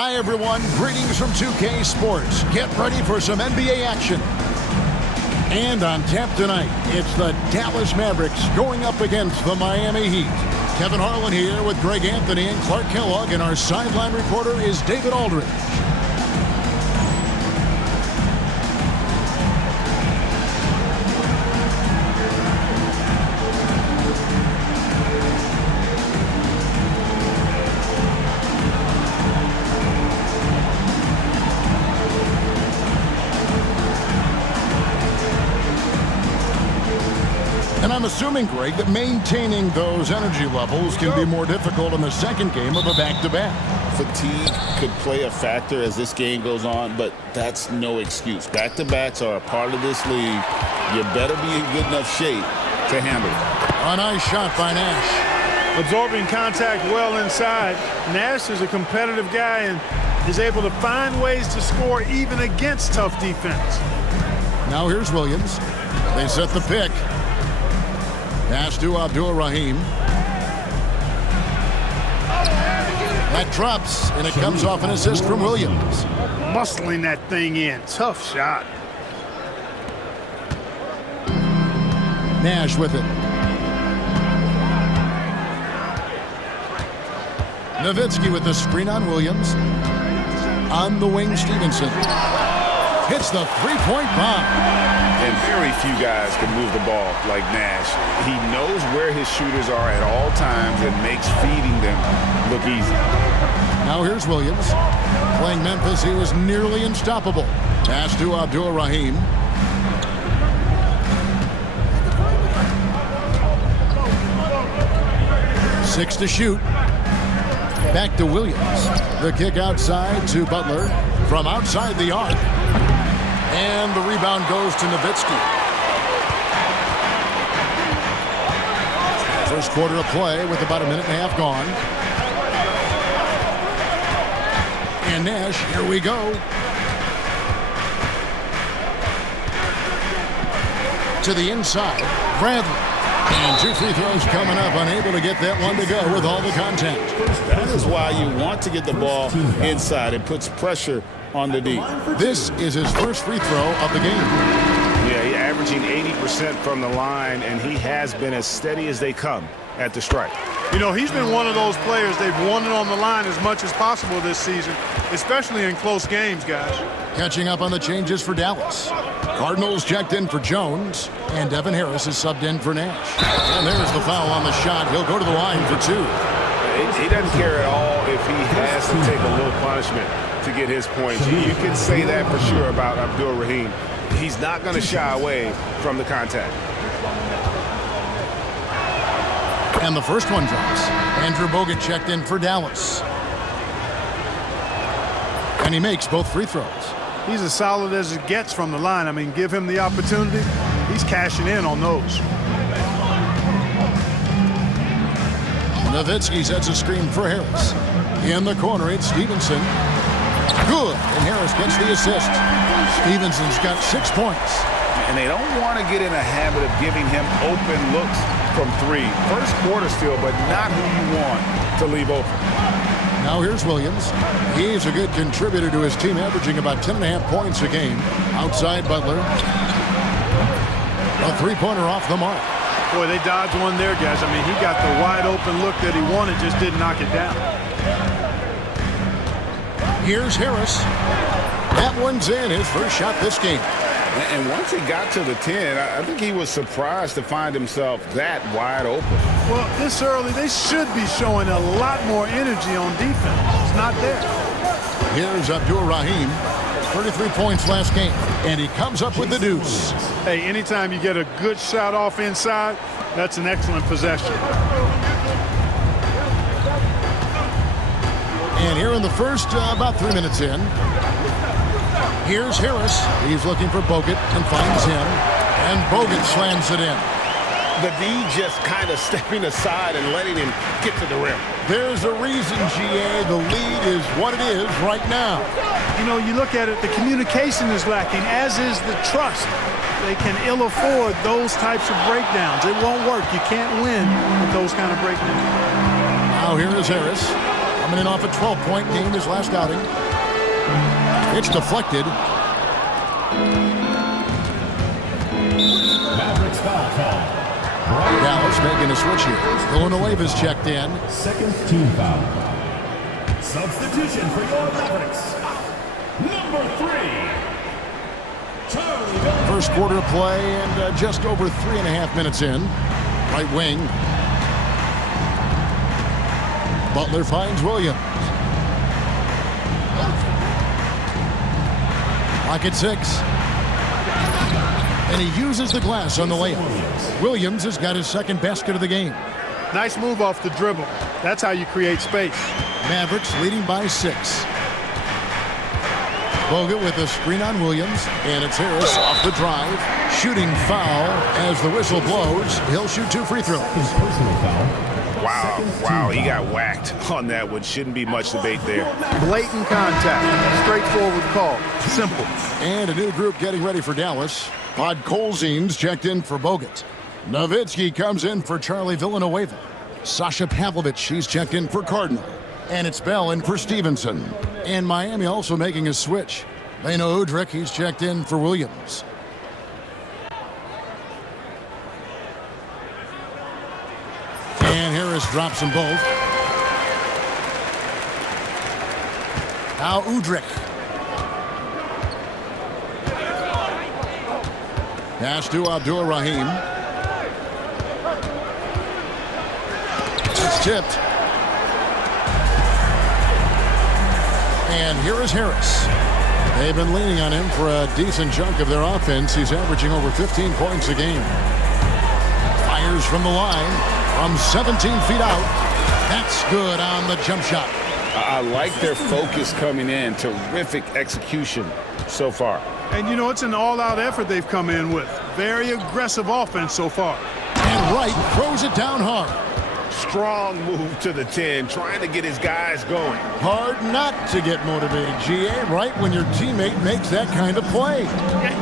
Hi everyone, greetings from 2K Sports. Get ready for some NBA action. And on tap tonight, it's the Dallas Mavericks going up against the Miami Heat. Kevin Harlan here with Greg Anthony and Clark Kellogg, and our sideline reporter is David Aldridge. And I'm assuming, Greg, that maintaining those energy levels can be more difficult in the second game of a back-to-back. Fatigue could play a factor as this game goes on, but that's no excuse. Back-to-backs are a part of this league. You better be in good enough shape to handle it. A nice shot by Nash. Absorbing contact well inside. Nash is a competitive guy and is able to find ways to score even against tough defense. Now here's Williams. They set the pick. Pass to Abdul-Rahim. That drops, and it comes off an assist from Williams. Muscling that thing in. Tough shot. Nash with it. Nowitzki with the screen on Williams. On the wing, Stevenson. Hits the three-point bomb. And very few guys can move the ball like Nash. He knows where his shooters are at all times and makes feeding them look easy. Now here's Williams. Playing Memphis, he was nearly unstoppable. Pass to Abdul-Rahim. Six to shoot. Back to Williams. The kick outside to Butler from outside the arc. And the rebound goes to Nowitzki. First quarter of play with about a minute and a half gone. And Nash, here we go. To the inside, Bradley. And two free throws coming up, unable to get that one to go with all the contact. That is why you want to get the ball inside. It puts pressure on the D. This is his first free throw of the game. Yeah, he's averaging 80% from the line, and he has been as steady as they come at the strike. You know, he's been one of those players, they've won it on the line as much as possible this season, especially in close games, guys. Catching up on the changes for Dallas. Cardinals checked in for Jones, and Devin Harris is subbed in for Nash. And there's the foul on the shot. He'll go to the line for two. He doesn't care at all if he has to take a little punishment to get his points. You can say that for sure about Abdul-Rahim. He's not going to shy away from the contact. And the first one drops. Andrew Bogut checked in for Dallas. And he makes both free throws. He's as solid as it gets from the line. I mean, give him the opportunity. He's cashing in on those. Nowitzki sets a screen for Harris. In the corner, it's Stevenson. Good, and Harris gets the assist. Stevenson's got 6 points. And they don't want to get in a habit of giving him open looks from three. First quarter still, but not who you want to leave open. Now here's Williams. He's a good contributor to his team, averaging about 10.5 points a game. Outside Butler. A three-pointer off the mark. Boy, they dodged one there, guys. I mean, he got the wide open look that he wanted, just didn't knock it down. Here's Harris. That one's in, his first shot this game. And once he got to the 10, I think he was surprised to find himself that wide open. Well, this early, they should be showing a lot more energy on defense. It's not there. Here's Abdul-Rahim. 33 points last game, and he comes up with the deuce. Hey, anytime you get a good shot off inside, that's an excellent possession. And here in the first, about 3 minutes in, here's Harris. He's looking for Bogut and finds him, and Bogut slams it in. The D just kind of stepping aside and letting him get to the rim. There's a reason, GA, the lead is what it is right now. You know, you look at it, the communication is lacking, as is the trust. They can ill afford those types of breakdowns. It won't work. You can't win with those kind of breakdowns. Now here is Harris. Coming in off a 12-point game his last outing. It's deflected. Mavericks foul call. Dallas making a switch here. Villanueva's checked in. Second team foul. Substitution for your Mavericks. Number 3. Charlie. First quarter of play and just over 3.5 minutes in. Right wing. Butler finds Williams. Pocket 6. And he uses the glass on the layup. Williams has got his second basket of the game. Nice move off the dribble. That's how you create space. Mavericks leading by 6. Bogut with a screen on Williams, and it's Harris off the drive. Shooting foul as the whistle blows. He'll shoot 2 free throws. His personal foul. Wow, he got whacked on that one. Shouldn't be much debate there. Blatant contact. Straightforward call. Simple. And a new group getting ready for Dallas. Podkolzin's checked in for Bogut. Nowitzki comes in for Charlie Villanueva. Sasha Pavlovich, she's checked in for Cardinal. And it's Bell in for Stevenson. And Miami also making a switch. Leno Udrich, he's checked in for Williams. And Harris drops them both. Now Udrich. Pass to Abdul-Rahim. It's tipped. And here is Harris. They've been leaning on him for a decent chunk of their offense. He's averaging over 15 points a game. Fires from the line from 17 feet out. That's good on the jump shot. I like their focus coming in. Terrific execution so far. And, you know, it's an all-out effort they've come in with. Very aggressive offense so far. And Wright throws it down hard. Strong move to the 10, trying to get his guys going. Hard not to get motivated, GA, right when your teammate makes that kind of play.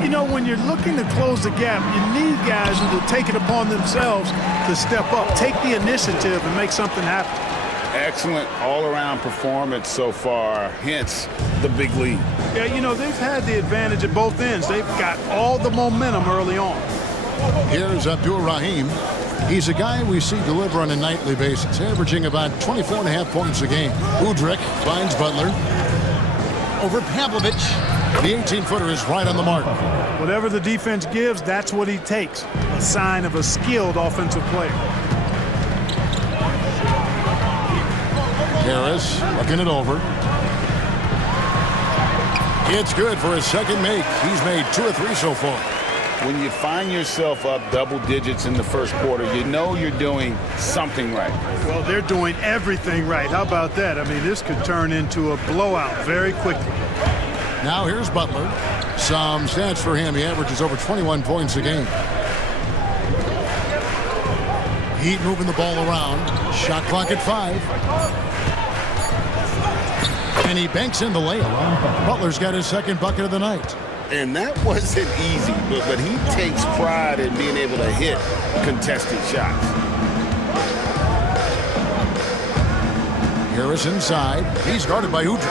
You know, when you're looking to close the gap, you need guys who will take it upon themselves to step up, take the initiative, and make something happen. Excellent all-around performance so far, hence the big lead. Yeah, you know, they've had the advantage at both ends. They've got all the momentum early on. Here's Abdul-Rahim. He's a guy we see deliver on a nightly basis, averaging about 24.5 points a game. Udrich finds Butler. Over Pavlovich. The 18-footer is right on the mark. Whatever the defense gives, that's what he takes. A sign of a skilled offensive player. Harris looking it over. It's good for his second make. He's made 2 or 3 so far. When you find yourself up double digits in the first quarter, you know you're doing something right. Well, they're doing everything right. How about that? I mean, this could turn into a blowout very quickly. Now here's Butler. Some stats for him. He averages over 21 points a game. Heat moving the ball around. Shot clock at 5. And he banks in the layup. Butler's got his second bucket of the night. And that wasn't easy, but he takes pride in being able to hit contested shots. Harris inside. He's guarded by Udrich.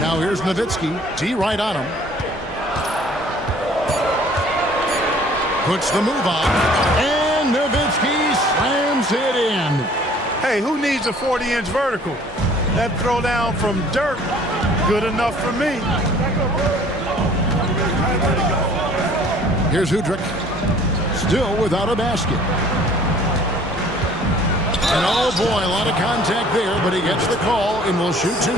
Now here's Nowitzki. T right on him. Puts the move on. And Nowitzki slams it in. Hey, who needs a 40-inch vertical? That throwdown from Dirk, good enough for me. Here's Udrich. Still without a basket. And oh boy, a lot of contact there, but he gets the call and will shoot 2.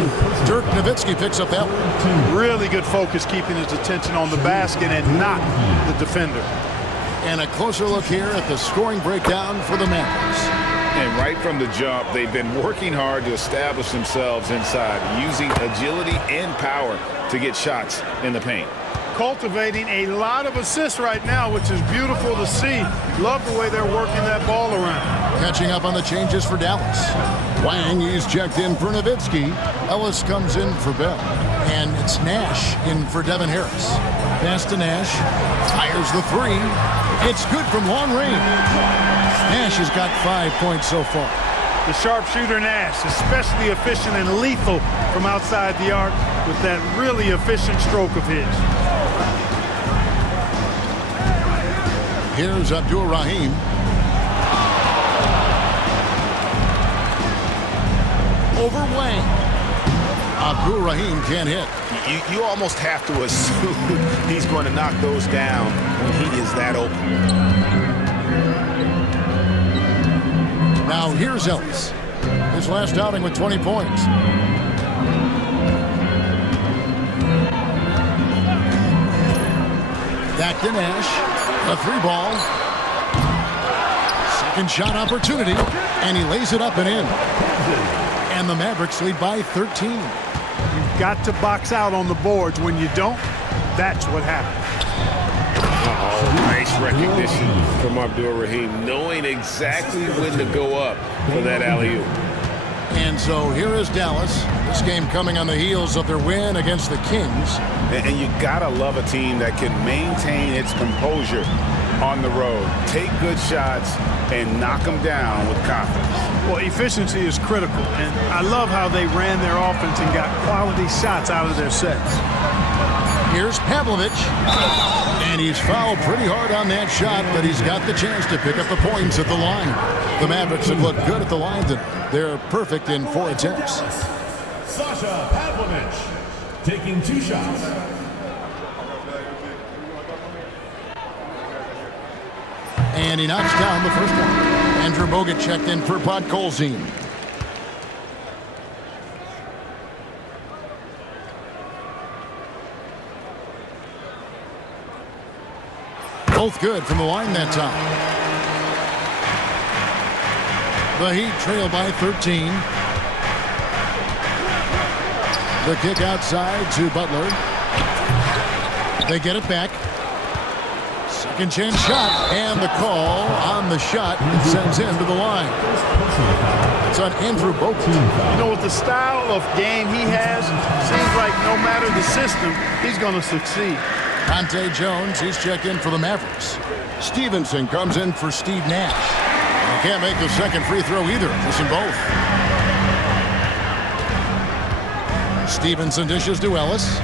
Dirk Nowitzki picks up that one. Really good focus, keeping his attention on the basket and not the defender. And a closer look here at the scoring breakdown for the Mavericks. And right from the jump, they've been working hard to establish themselves inside, using agility and power to get shots in the paint. Cultivating a lot of assists right now, which is beautiful to see. Love the way they're working that ball around. Catching up on the changes for Dallas. Wang, he's checked in for Nowitzki. Ellis comes in for Bell. And it's Nash in for Devin Harris. Pass to Nash. Fires the 3. It's good from long range. Nash has got 5 points so far. The sharpshooter Nash, especially efficient and lethal from outside the arc with that really efficient stroke of his. Here's Abdul-Rahim. Over Wang. Abdul-Rahim can't hit. You almost have to assume he's going to knock those down when he is that open. Now here's Ellis. His last outing with 20 points. Back to Nash. A 3-ball. Second shot opportunity. And he lays it up and in. And the Mavericks lead by 13. You've got to box out on the boards. When you don't, that's what happens. Nice recognition from Abdul-Rahim, knowing exactly when to go up for that alley-oop. And so here is Dallas. This game coming on the heels of their win against the Kings. And you gotta love a team that can maintain its composure on the road, take good shots, and knock them down with confidence. Well, efficiency is critical, and I love how they ran their offense and got quality shots out of their sets. Here's Pavlovich. And he's fouled pretty hard on that shot, but he's got the chance to pick up the points at the line. The Mavericks have looked good at the line, and they're perfect in 4 attempts. Sasha Pavlovich taking 2 shots. And he knocks down the first one. Andrew Bogut checked in for Podkolzin. Both good from the line that time. The Heat trail by 13. The kick outside to Butler. They get it back. Second chance shot, and the call on the shot sends him to the line. It's on Andrew Bogut. You know, with the style of game he has, seems like no matter the system, he's going to succeed. Dante Jones, he's checked in for the Mavericks. Stevenson comes in for Steve Nash. He can't make the second free throw either, missing both. Stevenson dishes to Ellis.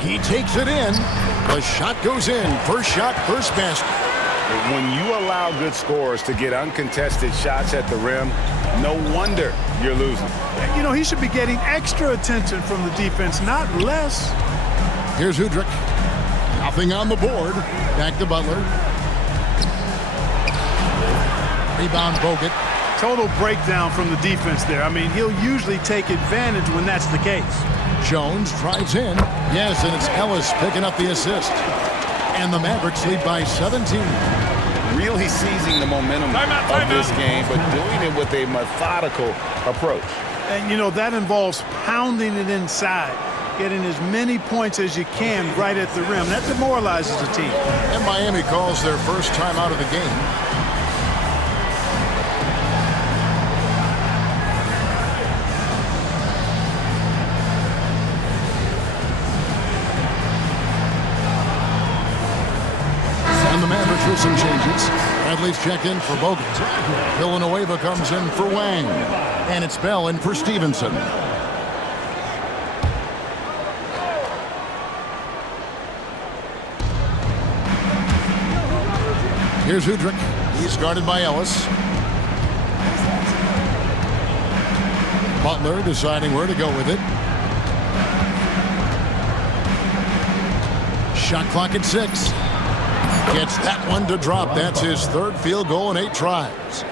He takes it in. The shot goes in. First shot, first basket. When you allow good scorers to get uncontested shots at the rim, no wonder you're losing. You know, he should be getting extra attention from the defense, not less. Here's Udrich. Nothing on the board. Back to Butler. Rebound Bogut. Total breakdown from the defense there. I mean, he'll usually take advantage when that's the case. Jones drives in. Yes, and it's Ellis picking up the assist. And the Mavericks lead by 17. Really seizing the momentum of this game, but doing it with a methodical approach. And, you know, that involves pounding it inside, getting as many points as you can right at the rim. That demoralizes the team. And Miami calls their first time out of the game. And the Mavericks with some changes. Bradley's checked in for Bogut. Villanueva comes in for Wang. And it's Bell in for Stevenson. Here's Udrich. He's guarded by Ellis. Butler deciding where to go with it. Shot clock at 6. Gets that one to drop. That's his third field goal in 8 tries.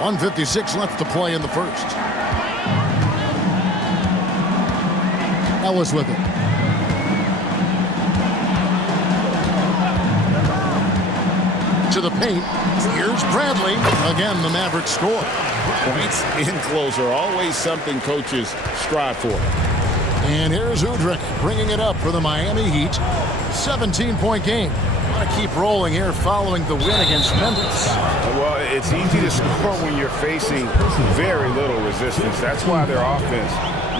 .156 left to play in the first. Ellis with it. To the paint. Here's Bradley. Again, the Mavericks score. Points in close are always something coaches strive for. And here's Udrich bringing it up for the Miami Heat. 17-point game. Want to keep rolling here following the win against Memphis. Well, it's easy to score when you're facing very little resistance. That's why their offense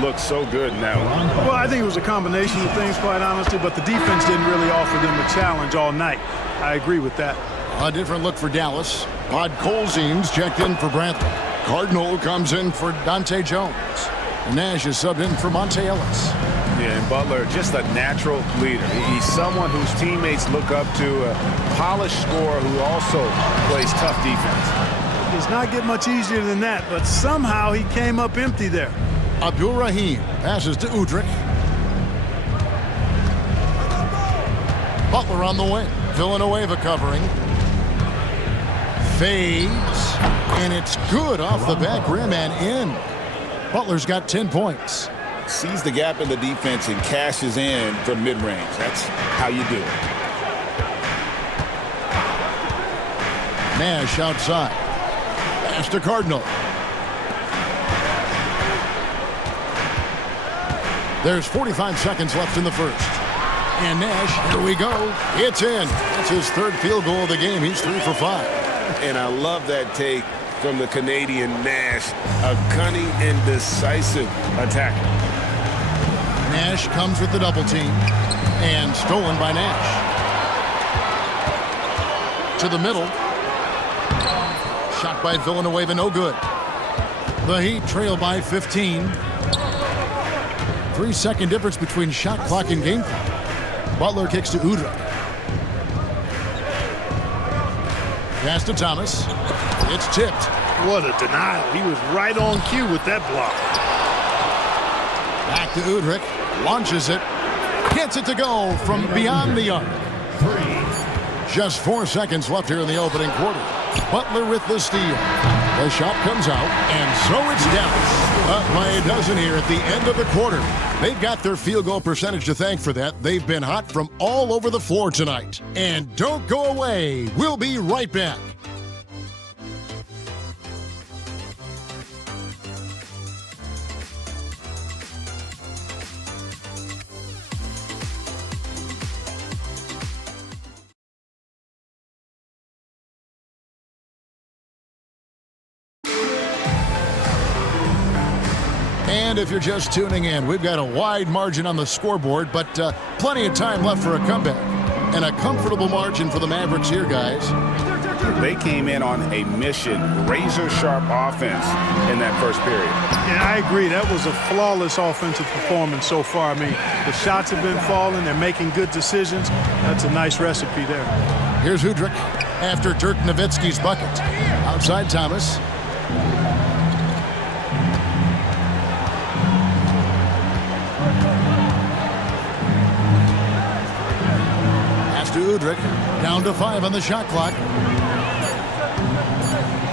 looks so good now. Well, I think it was a combination of things, quite honestly, but the defense didn't really offer them a challenge all night. I agree with that. A different look for Dallas. Podkolzin's checked in for Brantley. Cardinal comes in for Dante Jones. Nash is subbed in for Monte Ellis. Yeah, and Butler, just a natural leader. He's someone whose teammates look up to, a polished scorer who also plays tough defense. It does not get much easier than that, but somehow he came up empty there. Abdul Rahim passes to Udrih. Butler on the wing. Villanueva covering. Fades. And it's good off the back rim and in. Butler's got 10 points. Sees the gap in the defense and cashes in from mid-range. That's how you do it. Nash outside. Pass to Cardinal. There's 45 seconds left in the first. And Nash, here we go. It's in. It's his third field goal of the game. He's 3 for 5. And I love that take from the Canadian Nash, a cunning and decisive attacker. Nash comes with the double team and stolen by Nash. To the middle. Shot by Villanueva, no good. The Heat trail by 15. 3-second difference between shot clock and game clock. Butler kicks to Udrih. Pass to Thomas. It's tipped. What a denial. He was right on cue with that block. Back to Udrih. Launches it. Gets it to go from beyond the arc. Just 4 seconds left here in the opening quarter. Butler with the steal. The shot comes out, and so it's Dallas. Up by a dozen here at the end of the quarter. They've got their field goal percentage to thank for that. They've been hot from all over the floor tonight. And don't go away. We'll be right back. And if you're just tuning in, we've got a wide margin on the scoreboard, but plenty of time left for a comeback. And a comfortable margin for the Mavericks here, guys. They came in on a mission, razor-sharp offense in that first period. Yeah, I agree. That was a flawless offensive performance so far. I mean, the shots have been falling. They're making good decisions. That's a nice recipe there. Here's Udrih after Dirk Nowitzki's bucket. Outside Thomas. To Udrih, down to 5 on the shot clock.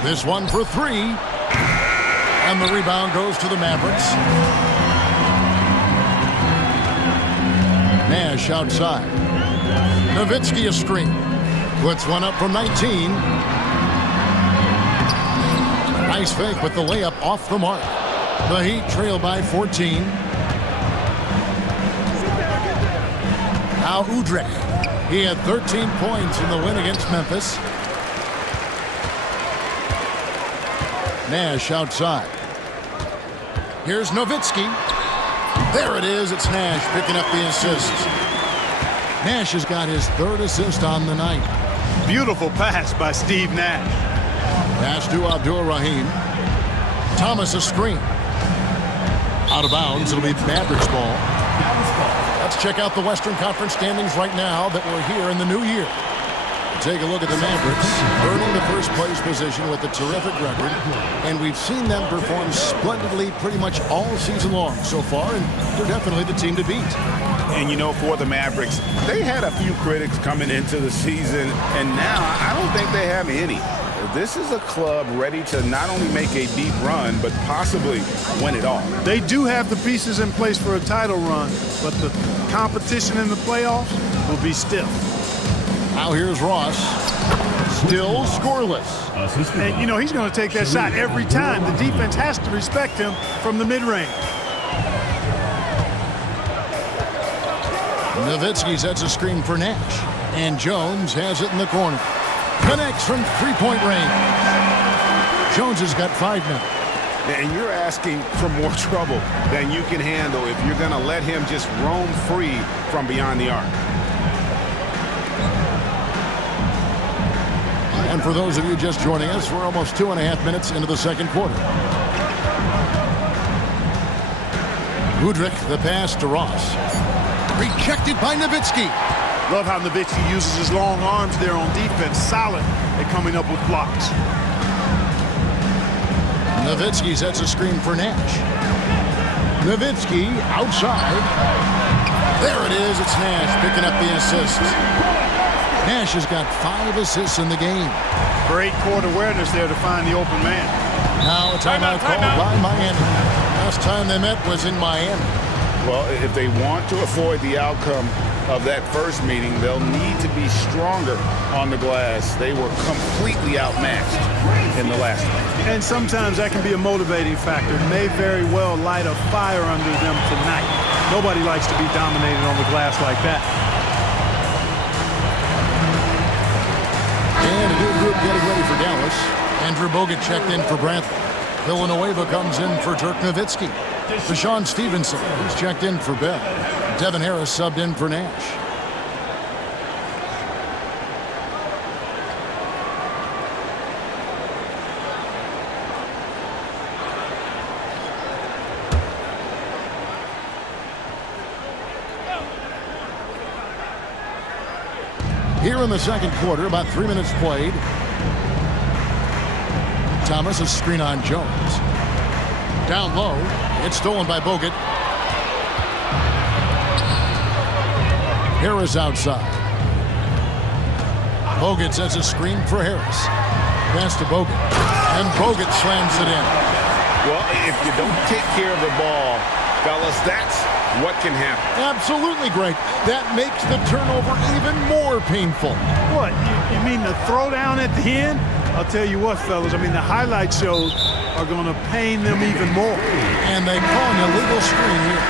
This one for 3. And the rebound goes to the Mavericks. Nash outside. Nowitzki a screen. Puts one up from 19. Nice fake, but the layup off the mark. The Heat trail by 14. Now Udrih. He had 13 points in the win against Memphis. Nash outside. Here's Nowitzki. There it is. It's Nash picking up the assist. Nash has got his 3rd assist on the night. Beautiful pass by Steve Nash. Pass to Abdul Rahim. Thomas a screen. Out of bounds. It'll be Mavericks ball. Let's check out the Western Conference standings right now that we're here in the new year. Take a look at the Mavericks, earning the first place position with a terrific record, and we've seen them perform splendidly pretty much all season long so far, and they're definitely the team to beat. And you know, for the Mavericks, they had a few critics coming into the season, and now I don't think they have any. This is a club ready to not only make a deep run, but possibly win it all. They do have the pieces in place for a title run, but the competition in the playoffs will be stiff. Now here's Ross. Still scoreless. And, you know, he's going to take that shot every time. The defense has to respect him from the mid-range. Nowitzki sets a screen for Nash. And Jones has it in the corner. Connects from three-point range. Jones has got 5 now. And you're asking for more trouble than you can handle if you're going to let him just roam free from beyond the arc. And for those of you just joining us, we're almost 2.5 minutes into the second quarter. Udrich, the pass to Ross. Rejected by Nowitzki. Love how Nowitzki uses his long arms there on defense. Solid at coming up with blocks. Nowitzki sets a screen for Nash. Nowitzki outside. There it is. It's Nash picking up the assist. Nash has got 5 assists in the game. Great court awareness there to find the open man. Now a timeout called by Miami. Last time they met was in Miami. Well, if they want to avoid the outcome of that first meeting, they'll need to be stronger on the glass. They were completely outmatched in the last one. And sometimes that can be a motivating factor. It may very well light a fire under them tonight. Nobody likes to be dominated on the glass like that. And a new group getting ready for Dallas. Andrew Bogut checked in for Brantley. Villanueva comes in for Dirk Nowitzki. Deshaun Stevenson, who's checked in for Bell. Devin Harris subbed in for Nash. Here in the second quarter, about 3 minutes played. Thomas, a screen on Jones. Down low, it's stolen by Bogut. Harris outside. Bogut sets a screen for Harris. Pass to Bogut. And Bogut slams it in. Well, if you don't take care of the ball, fellas, that's what can happen. Absolutely great. That makes the turnover even more painful. What, you mean the throwdown at the end? I'll tell you what, fellas, I mean, the highlight shows are going to pain them even more. And they call an illegal screen here.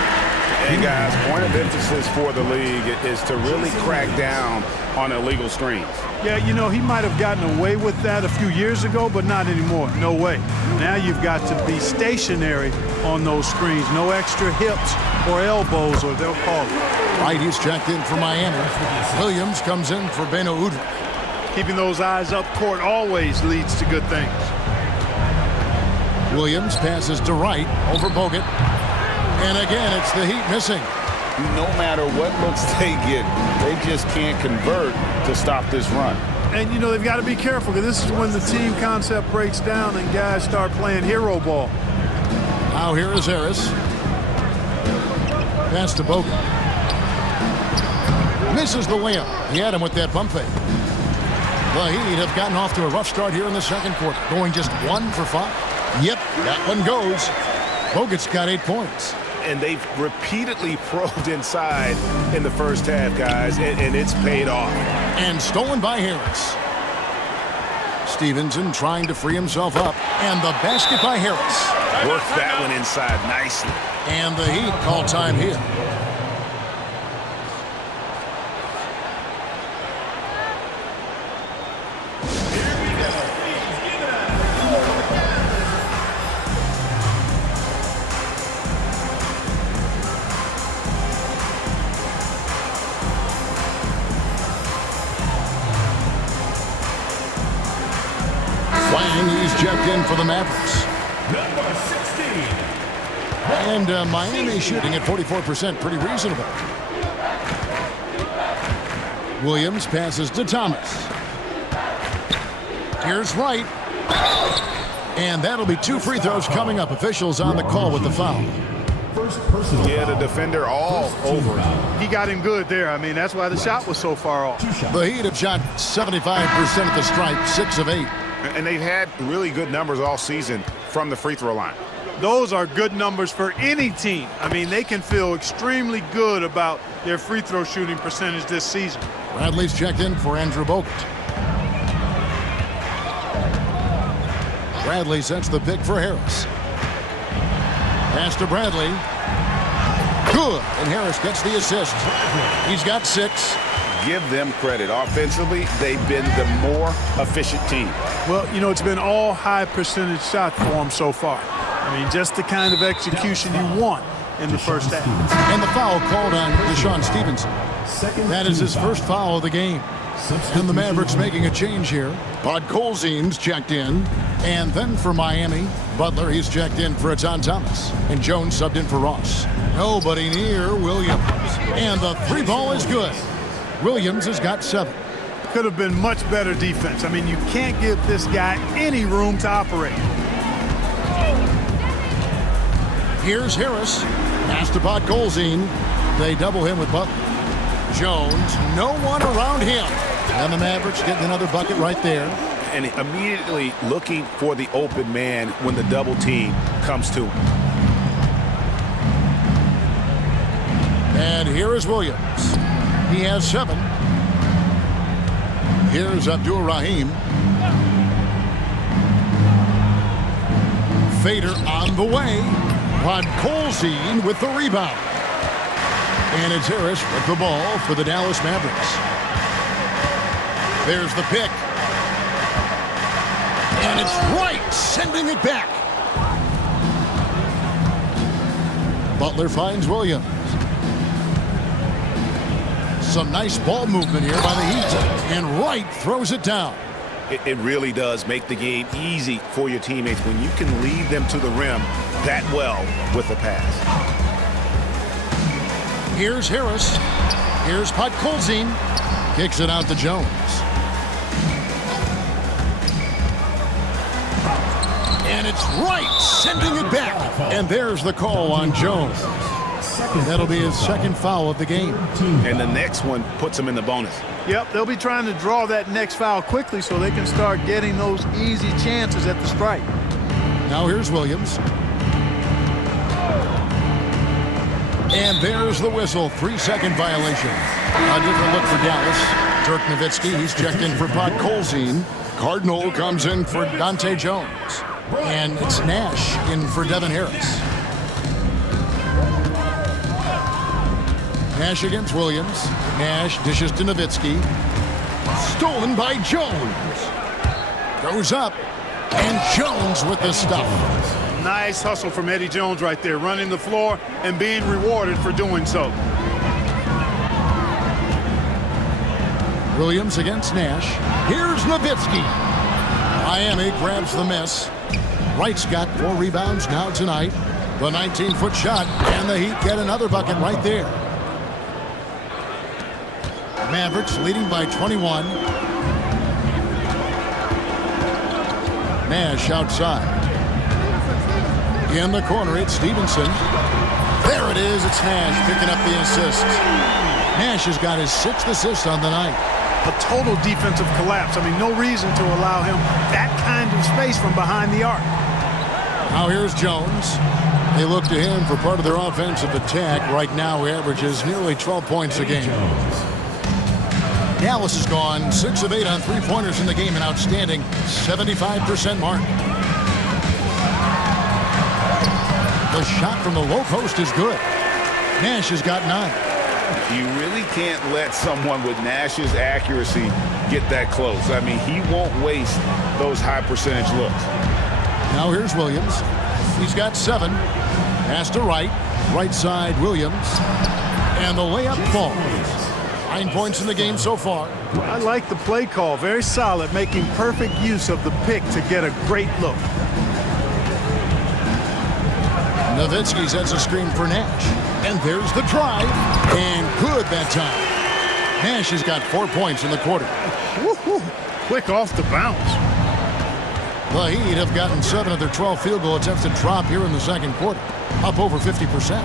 Hey, guys, point of emphasis for the league is to really crack down on illegal screens. Yeah, you know, he might have gotten away with that a few years ago, but not anymore. No way. Now you've got to be stationary on those screens. No extra hips or elbows, or they'll call it. Right, he's checked in for Miami. Williams comes in for Beno Udrich. Keeping those eyes up court always leads to good things. Williams passes to Wright over Bogut. And again, it's the Heat missing. No matter what looks they get, they just can't convert to stop this run. And, you know, they've got to be careful because this is when the team concept breaks down and guys start playing hero ball. Now here is Harris. Pass to Bogut. Misses the layup. He had him with that pump fake. The Heat have gotten off to a rough start here in the second quarter, going just 1 for 5. Yep, that one goes. Bogut's got 8 points. And they've repeatedly probed inside in the first half, guys, and it's paid off. And stolen by Harris. Stevenson trying to free himself up. And the basket by Harris. Worked that one inside nicely. And the Heat call time here. He's checked in for the Mavericks. Number 16. And Miami shooting at 44%, pretty reasonable. Williams passes to Thomas. Here's Wright. And that'll be 2 free throws coming up. Officials on the call with the foul. Yeah, the defender all over him. He got him good there. I mean, that's why the shot was so far off. The Heat have shot 75% at the stripe, 6 of 8. And they've had really good numbers all season from the free throw line. Those are good numbers for any team. I mean, they can feel extremely good about their free throw shooting percentage this season. Bradley's checked in for Andrew Bogut. Bradley sets the pick for Harris. Pass to Bradley. Good. And Harris gets the assist. He's got 6. give them credit. Offensively, they've been the more efficient team. Well, you know, it's been all high percentage shot for them so far. I mean, just the kind of execution you want in the first half. And the foul called on Deshaun Stevenson. That is his first foul of the game. And the Mavericks making a change here. Podkolzin's checked in. And then for Miami, Butler, he's checked in for Atan Thomas. And Jones subbed in for Ross. Nobody near Williams. And the three ball is good. Williams has got 7. Could have been much better defense. I mean, you can't give this guy any room to operate. Here's Harris. Pass to Podkolzin. They double him with Butler. Jones, no one around him. And the Mavericks getting another bucket right there. And immediately looking for the open man when the double team comes to him. And here is Williams. He has 7. Here's Abdul-Rahim. Fader on the way. Podkolzin with the rebound. And it's Harris with the ball for the Dallas Mavericks. There's the pick. And it's right, sending it back. Butler finds Williams. Some nice ball movement here by the Heat. And Wright throws it down. It really does make the game easy for your teammates when you can lead them to the rim that well with the pass. Here's Harris. Here's Podkolzin. Kicks it out to Jones. And it's Wright sending it back. And there's the call on Jones. That'll be his second foul of the game. And the next one puts him in the bonus. Yep, they'll be trying to draw that next foul quickly so they can start getting those easy chances at the strike. Now here's Williams. And there's the whistle. 3-second violation. A different look for Dallas. Dirk Nowitzki, he's checked in for Podkolzin. Cardinal comes in for Dante Jones. And it's Nash in for Devin Harris. Nash against Williams. Nash dishes to Nowitzki. Stolen by Jones. Goes up. And Jones with the stuff. Nice hustle from Eddie Jones right there, running the floor and being rewarded for doing so. Williams against Nash. Here's Nowitzki. Miami grabs the miss. Wright's got 4 rebounds now tonight. The 19-foot shot, and the Heat get another bucket right there. Mavericks leading by 21. Nash outside. In the corner, it's Stevenson. There it is. It's Nash picking up the assist. Nash has got his 6th assist on the night. A total defensive collapse. I mean, no reason to allow him that kind of space from behind the arc. Now here's Jones. They look to him for part of their offensive attack. Right now, he averages nearly 12 points a game. Dallas has gone 6 of 8 on 3-pointers in the game, an outstanding 75% mark. The shot from the low post is good. Nash has got 9. You really can't let someone with Nash's accuracy get that close. I mean, he won't waste those high percentage looks. Now here's Williams. He's got 7. Pass to Wright. Right side, Williams. And the layup falls. 9 points in the game so far. I like the play call. Very solid, making perfect use of the pick to get a great look. Nowitzki sets a screen for Nash. And there's the drive. And good that time. Nash has got 4 points in the quarter. Woo-hoo. Quick off the bounce. The Heat have gotten 7 of their 12 field goal attempts to drop here in the second quarter. Up over 50%.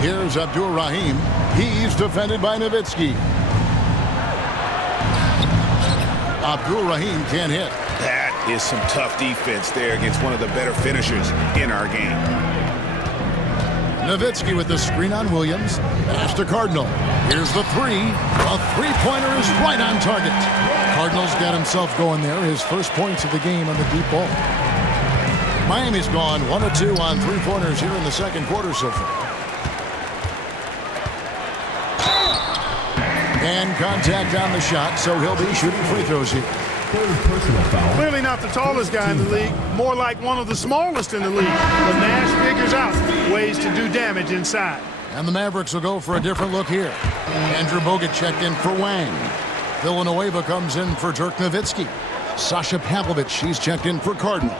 Here's Abdul-Rahim. He's defended by Nowitzki. Abdul-Rahim can't hit. That is some tough defense there against one of the better finishers in our game. Nowitzki with the screen on Williams. Pass to Cardinal. Here's the 3. A 3-pointer is right on target. Cardinal's got himself going there. His first points of the game on the deep ball. Miami's gone 1 of 2 on 3-pointers here in the second quarter so far. And contact on the shot, so he'll be shooting free throws here. Third personal foul. Clearly not the tallest guy in the league, more like one of the smallest in the league. But Nash figures out ways to do damage inside. And the Mavericks will go for a different look here. Andrew Bogut checked in for Wang. Villanueva comes in for Dirk Nowitzki. Sasha Pavlovich, she's checked in for Cardinal.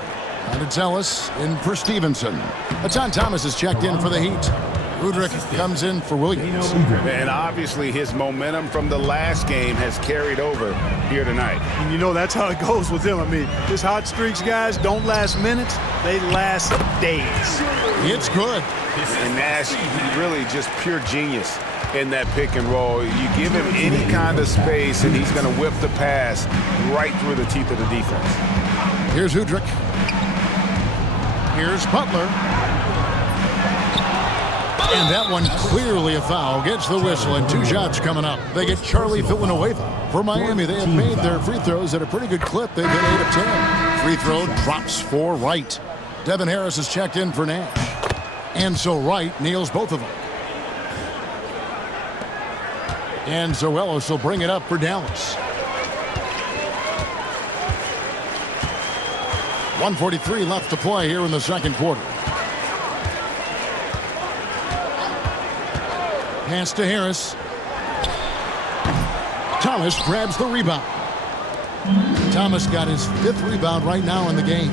And it's Ellis in for Stevenson. Atan Thomas is checked in for the Heat. Udrich comes in for Williams. And obviously his momentum from the last game has carried over here tonight. And you know that's how it goes with him. I mean, his hot streaks, guys, don't last minutes. They last days. It's good. And Nash, really just pure genius in that pick and roll. You give him any kind of space, and he's going to whip the pass right through the teeth of the defense. Here's Udrich. Here's Butler. And that one clearly a foul. Gets the whistle, and 2 shots coming up. They get Charlie Villanueva. For Miami, they have made their free throws at a pretty good clip. They've hit 8 of 10. Free throw drops for Wright. Devin Harris is checked in for Nash. And so Wright nails both of them. And so Ellis will bring it up for Dallas. 1:43 left to play here in the second quarter. Pass to Harris. Thomas grabs the rebound. Thomas got his 5th rebound right now in the game.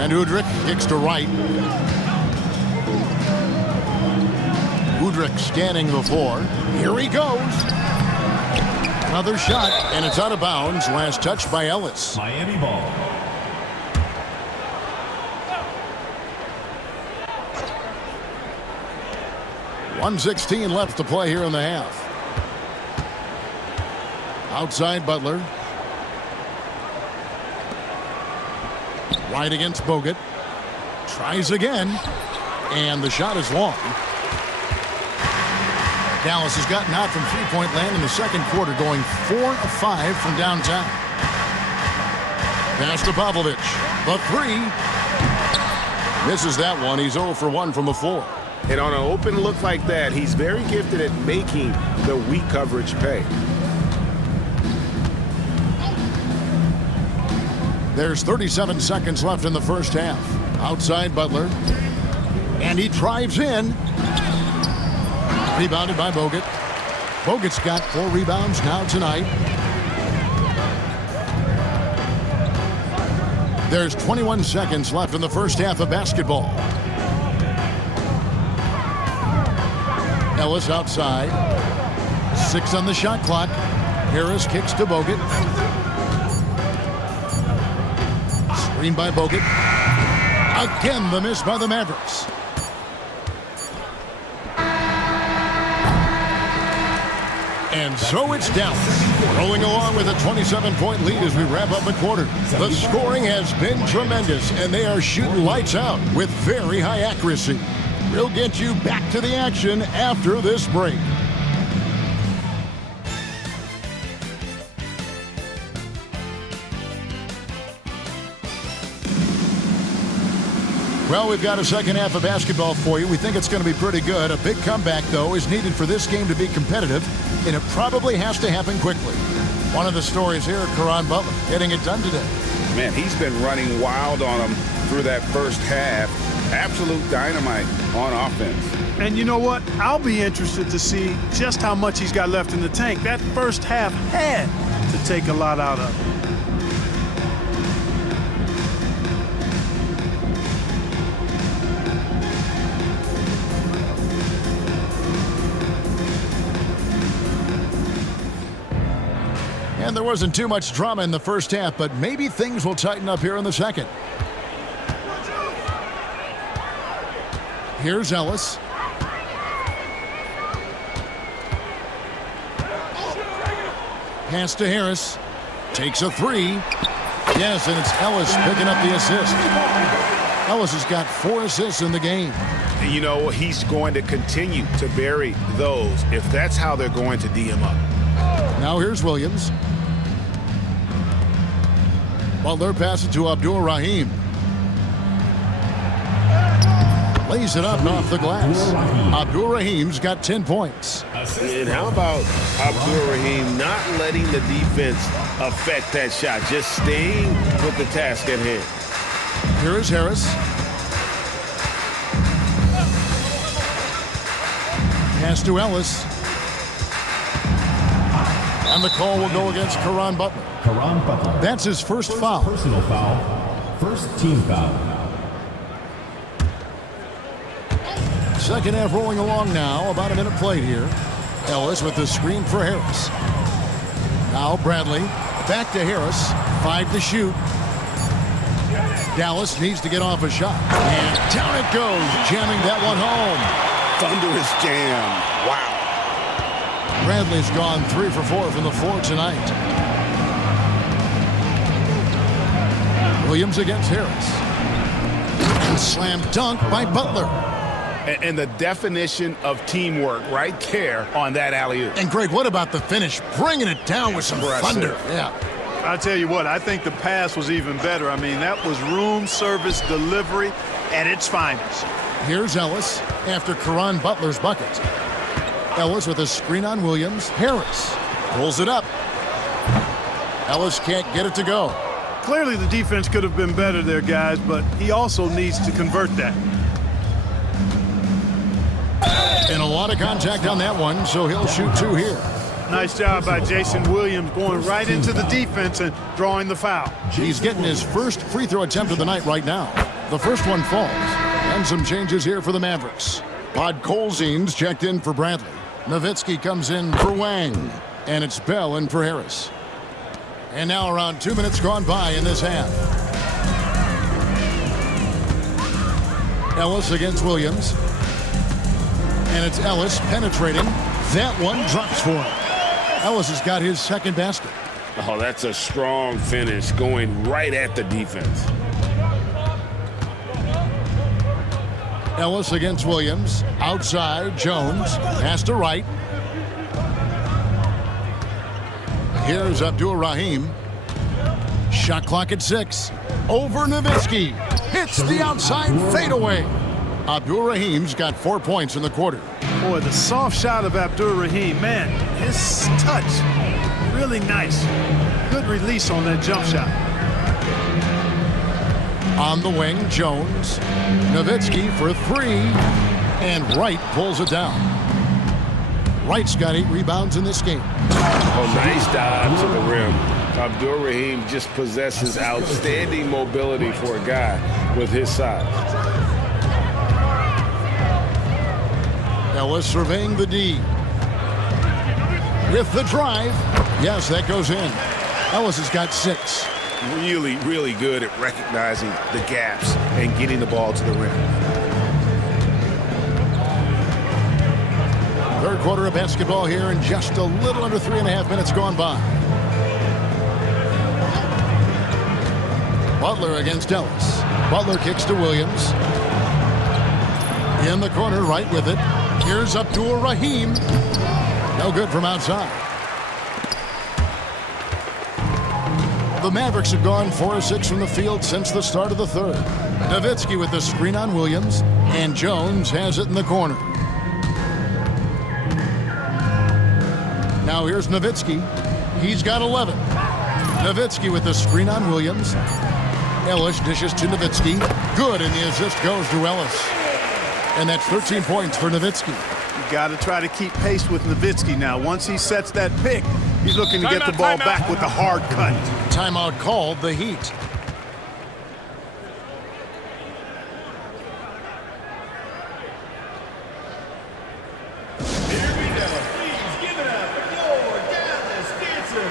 And Udrich kicks to Wright. Udrich scanning the floor. Here he goes. Another shot, and it's out of bounds. Last touch by Ellis. Miami ball. .116 left to play here in the half. Outside Butler. Right against Bogut. Tries again. And the shot is long. Dallas has gotten out from three-point land in the second quarter, going 4 of 5 from downtown. Pass to Pavlovich. The 3. Misses that one. He's 0 for 1 from the floor. And on an open look like that, he's very gifted at making the weak coverage pay. There's 37 seconds left in the first half. Outside Butler. And he drives in. Rebounded by Bogut. Bogut's got 4 rebounds now tonight. There's 21 seconds left in the first half of basketball. Ellis outside. 6 on the shot clock. Harris kicks to Bogut. Screen by Bogut. Again, the miss by the Mavericks. And so it's Dallas, rolling along with a 27-point lead as we wrap up the quarter. The scoring has been tremendous, and they are shooting lights out with very high accuracy. We'll get you back to the action after this break. Well, we've got a second half of basketball for you. We think it's going to be pretty good. A big comeback, though, is needed for this game to be competitive, and it probably has to happen quickly. One of the stories here, Caron Butler, getting it done today. Man, he's been running wild on them through that first half. Absolute dynamite on offense. And you know what? I'll be interested to see just how much he's got left in the tank. That first half had to take a lot out of it. And there wasn't too much drama in the first half, but maybe things will tighten up here in the second. Here's Ellis. Pass to Harris. Takes a 3. Yes, and it's Ellis picking up the assist. Ellis has got 4 assists in the game. You know, he's going to continue to bury those if that's how they're going to D him up. Now here's Williams. Butler passes to Abdul Rahim. lays it up and off the glass. Abdur-Rahim's got 10 points. And how about Abdur-Rahim not letting the defense affect that shot, just staying with the task at hand. Here is Harris. Pass to Ellis. And the call will go against Caron Butler. Caron Butler. That's his first foul. Personal foul. First team foul. Second half rolling along now. About a minute played here. Ellis with the screen for Harris. Now Bradley. Back to Harris. 5 to shoot. Dallas needs to get off a shot. And down it goes. Jamming that one home. Thunderous jam. Wow. Bradley's gone 3 for 4 from the floor tonight. Williams against Harris. And slam dunk by Butler. And the definition of teamwork right there on that alley-oop. And Greg, what about the finish? Bringing it down with some thunder. Yeah. I'll tell you what, I think the pass was even better. I mean, that was room service delivery at its finest. Here's Ellis after Caron Butler's bucket. Ellis with a screen on Williams. Harris pulls it up. Ellis can't get it to go. Clearly the defense could have been better there, guys, but he also needs to convert that. And a lot of contact on that one, so he'll shoot 2 here. Nice job by Jason Williams going right into the defense and drawing the foul. He's getting his first free throw attempt of the night right now. The first one falls. And some changes here for the Mavericks. Podkolzin's checked in for Bradley. Nowitzki comes in for Wang. And it's Bell in for Harris. And now around 2 minutes gone by in this half. Ellis against Williams. And it's Ellis penetrating. That one drops for him. Ellis has got his second basket. Oh, that's a strong finish going right at the defense. Ellis against Williams. Outside, Jones. Pass to right. Here's Abdur-Rahim. Shot clock at 6. Over Nowitzki. Hits the outside fadeaway. Abdur-Rahim's got 4 points in the quarter. Boy, the soft shot of Abdur-Rahim, man, his touch, really nice. Good release on that jump shot. On the wing, Jones. Nowitzki for 3. And Wright pulls it down. Wright's got 8 rebounds in this game. Oh, nice dive to the rim. Abdur-Rahim just possesses outstanding mobility for a guy with his size. Ellis surveying the D. With the drive. Yes, that goes in. Ellis has got 6. Really, really good at recognizing the gaps and getting the ball to the rim. Third quarter of basketball here in just a little under 3.5 minutes gone by. Butler against Ellis. Butler kicks to Williams. In the corner, right with it. Here's Abdur-Rahim. No good from outside. The Mavericks have gone 4 of 6 from the field since the start of the third. Nowitzki with the screen on Williams. And Jones has it in the corner. Now here's Nowitzki. He's got 11. Nowitzki with the screen on Williams. Ellis dishes to Nowitzki. Good, and the assist goes to Ellis. And that's 13 points for Nowitzki. You got to try to keep pace with Nowitzki now. Once he sets that pick, he's looking to get the ball back with the hard cut. Timeout called, the Heat. Here we go. Please give it up for your Dallas dancer.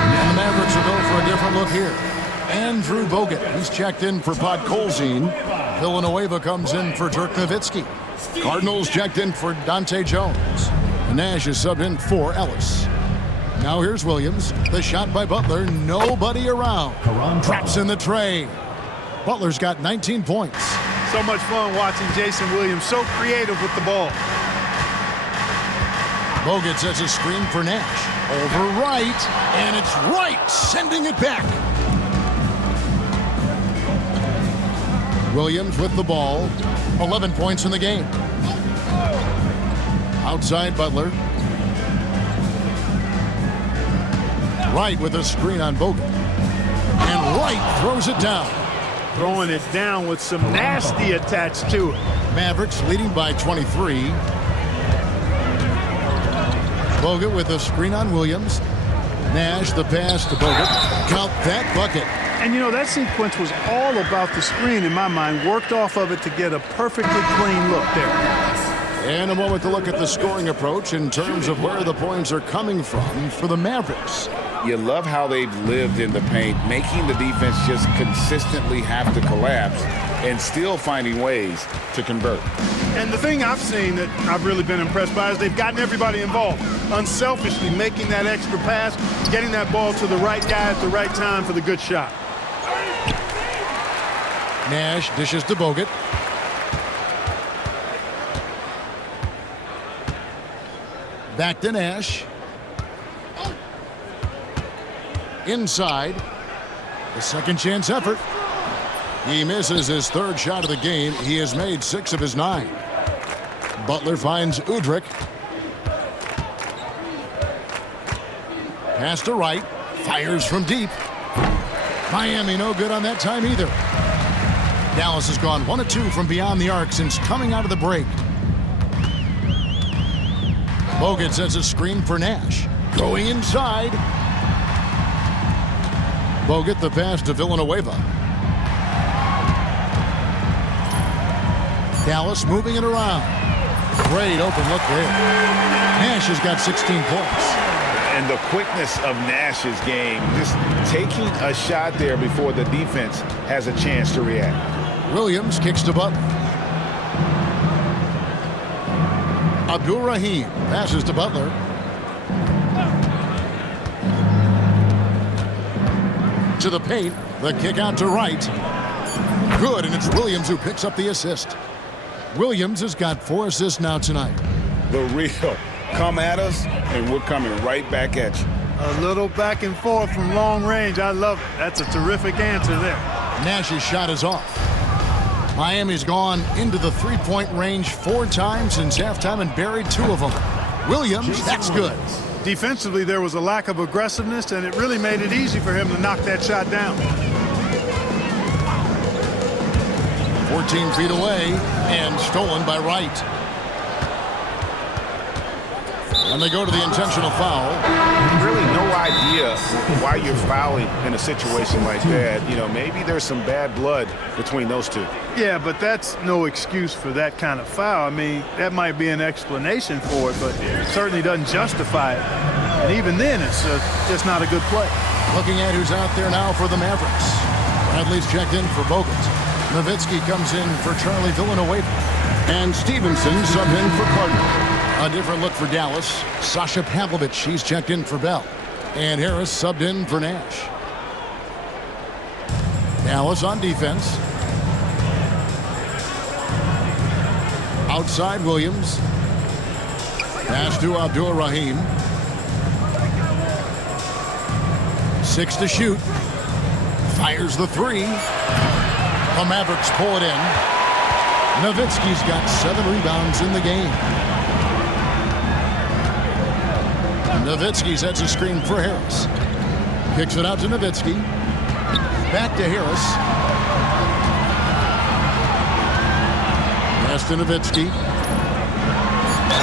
And the Mavericks will go for a different look here. Andrew Bogut, he's checked in for Podkolzin. Villanueva comes in for Dirk Nowitzki. Cardinals checked in for Dante Jones. Nash is subbed in for Ellis. Now here's Williams. The shot by Butler. Nobody around. Traps in the tray. Butler's got 19 points. So much fun watching Jason Williams. So creative with the ball. Bogut sets a screen for Nash. Over right, and it's right, sending it back. Williams with the ball. 11 points in the game. Outside Butler. Wright with a screen on Bogut. And Wright throws it down. Throwing it down with some nasty attached to it. Mavericks leading by 23. Bogut with a screen on Williams. Nash the pass to Bogut. Count that bucket. And you know, that sequence was all about the screen in my mind. Worked off of it to get a perfectly clean look there. And a moment to look at the scoring approach in terms of where the points are coming from for the Mavericks. You love how they've lived in the paint, making the defense just consistently have to collapse and still finding ways to convert. And the thing I've seen that I've really been impressed by is they've gotten everybody involved. Unselfishly making that extra pass, getting that ball to the right guy at the right time for the good shot. Nash dishes to Bogut. Back to Nash. Inside. The second chance effort. He misses his third shot of the game. He has made 6 of his 9. Butler finds Udrich. Pass to Wright. Fires from deep. Miami no good on that time either. Dallas has gone 1 of 2 from beyond the arc since coming out of the break. Bogut sets a screen for Nash. Going inside. Bogut the pass to Villanueva. Dallas moving it around. Great open look there. Nash has got 16 points. And the quickness of Nash's game, just taking a shot there before the defense has a chance to react. Williams kicks to Butler. Abdul-Rahim passes to Butler. To the paint, the kick out to Wright. Good, and it's Williams who picks up the assist. Williams has got 4 assists now tonight. The real come at us, and we're coming right back at you. A little back and forth from long range. I love it. That's a terrific answer there. Nash's shot is off. Miami's gone into the three-point range 4 times since halftime and buried 2 of them. Williams, that's good. Defensively, there was a lack of aggressiveness, and it really made it easy for him to knock that shot down. 14 feet away and stolen by Wright. And they go to the intentional foul. Really no idea why you're fouling in a situation like that. You know, maybe there's some bad blood between those two. Yeah, but that's no excuse for that kind of foul. I mean, that might be an explanation for it, but it certainly doesn't justify it. And even then, it's just not a good play. Looking at who's out there now for the Mavericks. Bradley's checked in for Bogut. Nowitzki comes in for Charlie Villanueva. And Stevenson subbed in for Cardinal. A different look for Dallas. Sasha Pavlovich, he's checked in for Bell. And Harris subbed in for Nash. Dallas on defense. Outside Williams. Pass to Abdul-Rahim. 6 to shoot. Fires the 3. The Mavericks pull it in. Nowitzki's got 7 rebounds in the game. Nowitzki sets a screen for Harris. Kicks it out to Nowitzki. Back to Harris. Pass to Nowitzki.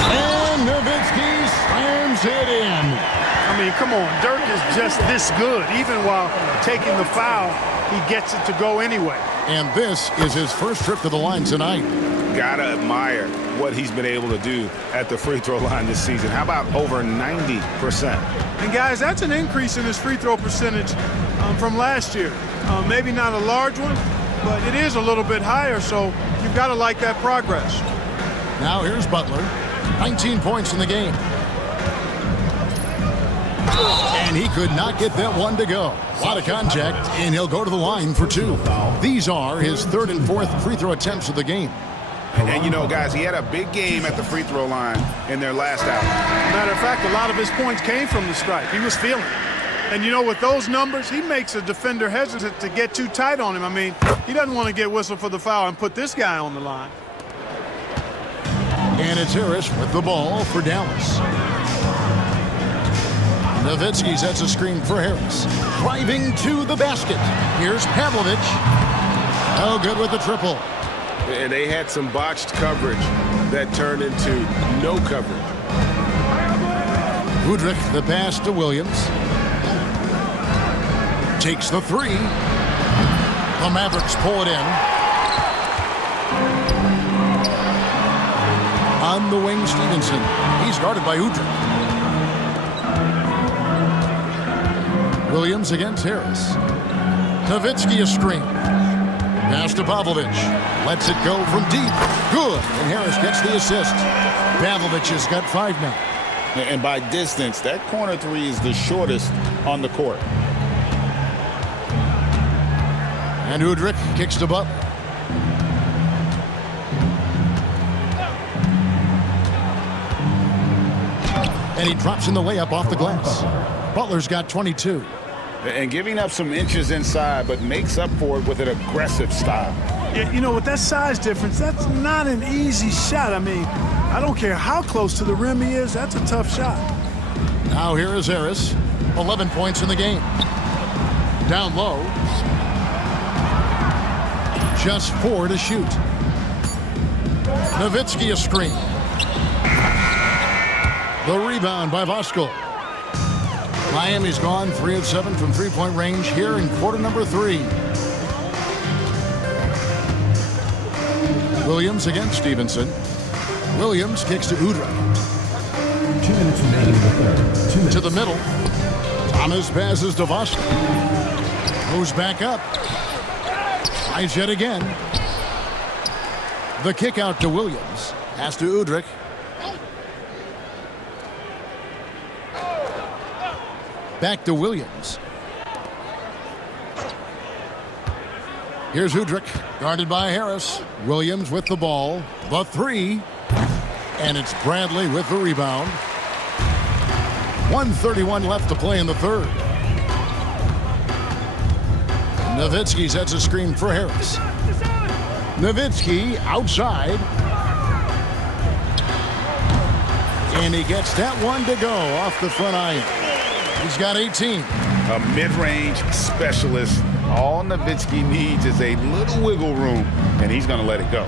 And Nowitzki slams it in. I mean, come on. Dirk is just this good. Even while taking the foul, he gets it to go anyway. And this is his first trip to the line tonight. Gotta admire what he's been able to do at the free throw line this season. How about over 90%? And guys, that's an increase in his free throw percentage from last year. Maybe not a large one, but it is a little bit higher, so you've got to like that progress. Now here's Butler. 19 points in the game. And he could not get that one to go. A lot of contact, and he'll go to the line for 2. These are his 3rd and 4th free throw attempts of the game. And you know, guys, he had a big game at the free throw line in their last out. Matter of fact, a lot of his points came from the stripe. He was feeling it. And you know, with those numbers, he makes a defender hesitant to get too tight on him. I mean, he doesn't want to get whistled for the foul and put this guy on the line. And it's Harris with the ball for Dallas. Nowitzki sets a screen for Harris. Driving to the basket. Here's Pavlovich. Oh, good with the triple. And they had some botched coverage that turned into no coverage. Udrih, the pass to Williams. Takes the three. The Mavericks pull it in. On the wing, Stevenson. He's guarded by Udrih. Williams against Harris. Nowitzki a screen. Pass to Pavlovich. Lets it go from deep. Good. And Harris gets the assist. Pavlovich has got 5 now. And by distance, that corner three is the shortest on the court. And Udrih kicks to Butler. And he drops in the layup off the glass. Butler's got 22. And giving up some inches inside, but makes up for it with an aggressive style. Yeah, you know, with that size difference, that's not an easy shot. I mean, I don't care how close to the rim he is, that's a tough shot. Now here is Harris. 11 points in the game. Down low. Just 4 to shoot. Nowitzki a screen. The rebound by Voskuhl. Miami's gone 3 of 7 from three-point range here in quarter number 3. Williams against Stevenson. Williams kicks to Udrih. 2 minutes remaining in the third. 2 minutes. To the middle. Thomas passes to Voskuhl. Moves back up. Tries yet again. The kick out to Williams. Pass to Udrih. Back to Williams. Here's Udrih, guarded by Harris. Williams with the ball. The three. And it's Bradley with the rebound. 1:31 left to play in the third. Nowitzki sets a screen for Harris. Nowitzki outside. And he gets that one to go off the front iron. He's got 18. A mid-range specialist. All Nowitzki needs is a little wiggle room, and he's going to let it go.